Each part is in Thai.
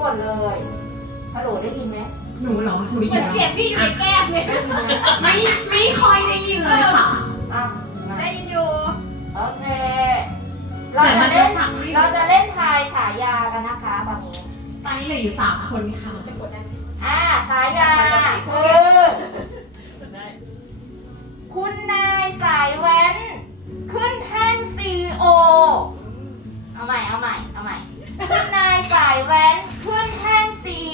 หมดเลยฮัลโหลได้ยินไหมหนูเหรอหนูเหมืยิอนนเสียงพี่อยู่ในแก้มเลยได้ยินไหมไม่ไม่ค่อยได้ยินเลยค่ะอะมาได้ยินอยู่ โอเค เราแต่จะมันจะเล่นฟังไม่เราจะเล่นทายฉายากันนะคะตอนนี้ตอนนี้เหลืออยู่สามคนค่ะจะกดได้ไหมอ่าฉายาคือคุณนายสายแว้น ขึ้นแท่นซีโอเอาใหม่เอาใหม่เอาใหม่คุณนายสายแว้นขึ้นแท่นซี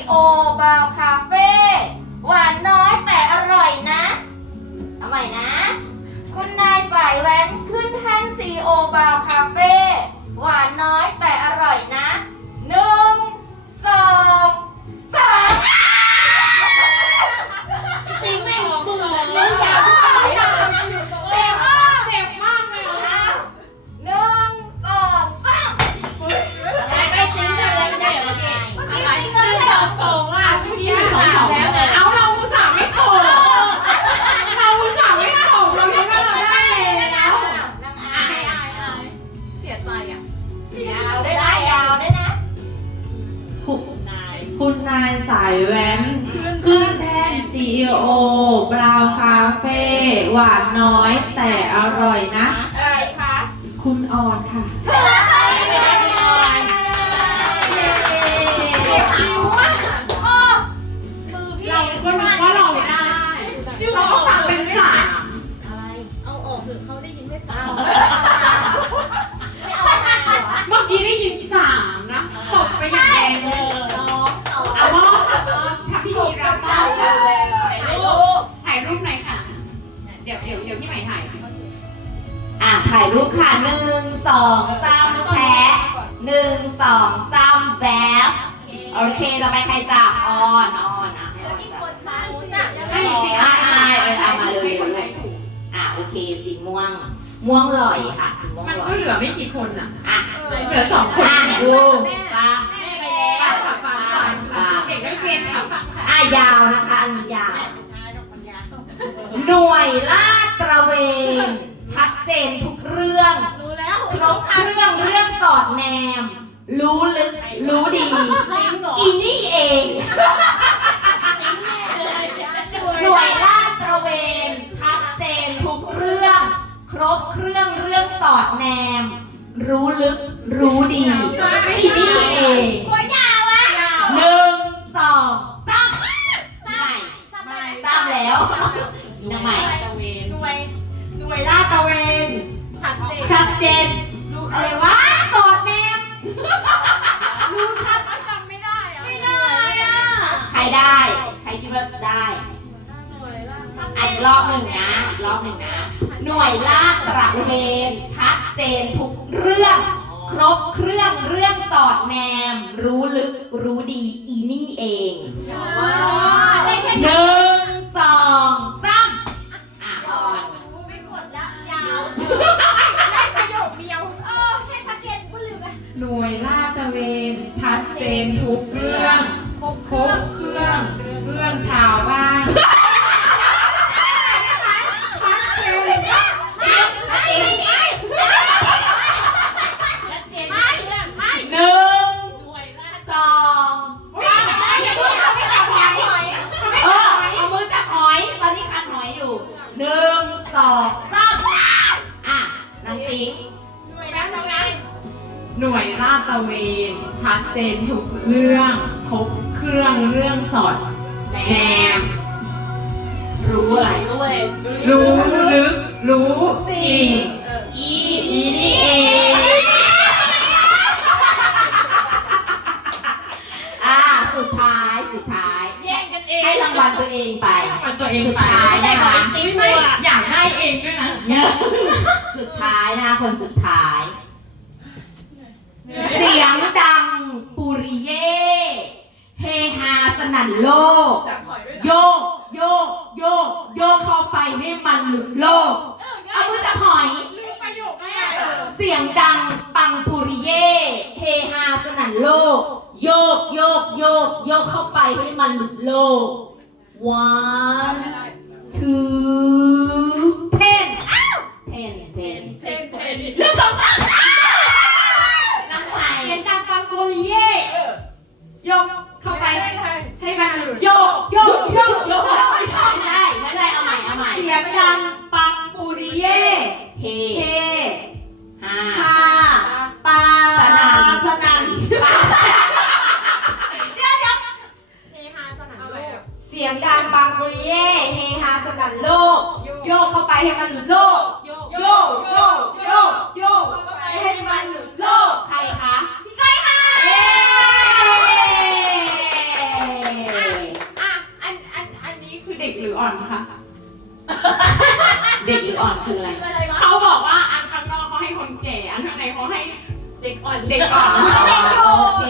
โอบาวคาเฟ่หวานน้อยแต่อร่อยนะเอาใหม่นะ คุณนายสายแว้นขึ้นแท่นซีโอบาวคาเฟ่หวานน้อยายสายแว้นขึ้นแท่นซีโอบราวคาเฟ่หวานน้อยแต่อร่อยนะ อะไรคะ คุณออนค่ะ ยวเดี๋ยวพี่ใหม่ถ่ายอะถ่ายรูปค่ะหนึ่งสองสามแชะหนึ่งสองสามแวบโอเคเราไปใครจับออนออนอะให้ออนจับคนคะรู้จักยังให้ไงอะอะเออเอามาเร็วให้คนๆถ่ายถูกอะโอเคสีม่วง ม่วงลอยค่ะสีม่วงมันลอก็ยเหลือไม่กี่คนอะ อะเหลือสองคนอะดูฟังฟังค่ะฟังฟังฟังเด็กนักเรียนค่ะฟังค่ะอะยาวนะคะอันนี้ยาวหน่วยล่า ตระเวน ชัดเจนทุกเรื่องรู้แล้วครบเครื่องเรื่องสอดแนม รู้ลึก รู้ดีอีนี่เอง หน่วยลาดตระเวน ชัดเจนทุกเรื่อง ครบเครื่องเรื่องสอดแนม รู้ลึก รู้ดี ตระเวนชัดเจนทุกเรื่อง ครบเครื่องเรื่องสอดแนม รู้ลึกรู้ดีอีนี่เองได้แค่หนึ่งสอง น้องปิ๊งหน่วยนั้นตรงนั้นหน่วยลาดตระเวนชัดเจนทุกเรื่องครบเครื่องเรื่องสอดแนมรู้อะไรรู้ลึกรู้จริง อีอีนี่เอง สุดท้ายสุดท้าย แย่งกันเองให้รางวัลตัวเองไปมันตัวเองสุดไปท้ายนะคะไม่อยากได้เองด้วยนะหนึ่งสุดท้ายนะคะคนสุดท้าย เสียงดังปุริเย่เฮฮาสนั่นโลกโยก โยก โยก โยกเข้าไปให้มันหลุดโลก เอามือจับหอย ลืมประโยคแม่เสียงดังปังปุริเย่เฮฮาสนั่นโลก โยกโยกโยกโยกเข้าไปให้มันหลุดโลก one two ten ten ten ten ten เลงหนึ่งสองสามอ้น้ำไหลเป็นงดังฟังโกลีเย่ยกเข้าไปให้มันหลุดโย นอันนี้คือเด็กหรืออ่อนคะเด็กหรืออ่อนคืออะไร อะไรวะเขาบอกว่าอันข้างนอกเขาให้คนแก่ อันข้างในเขาให้เด็กอ่อนเด็กอ่อน โอเค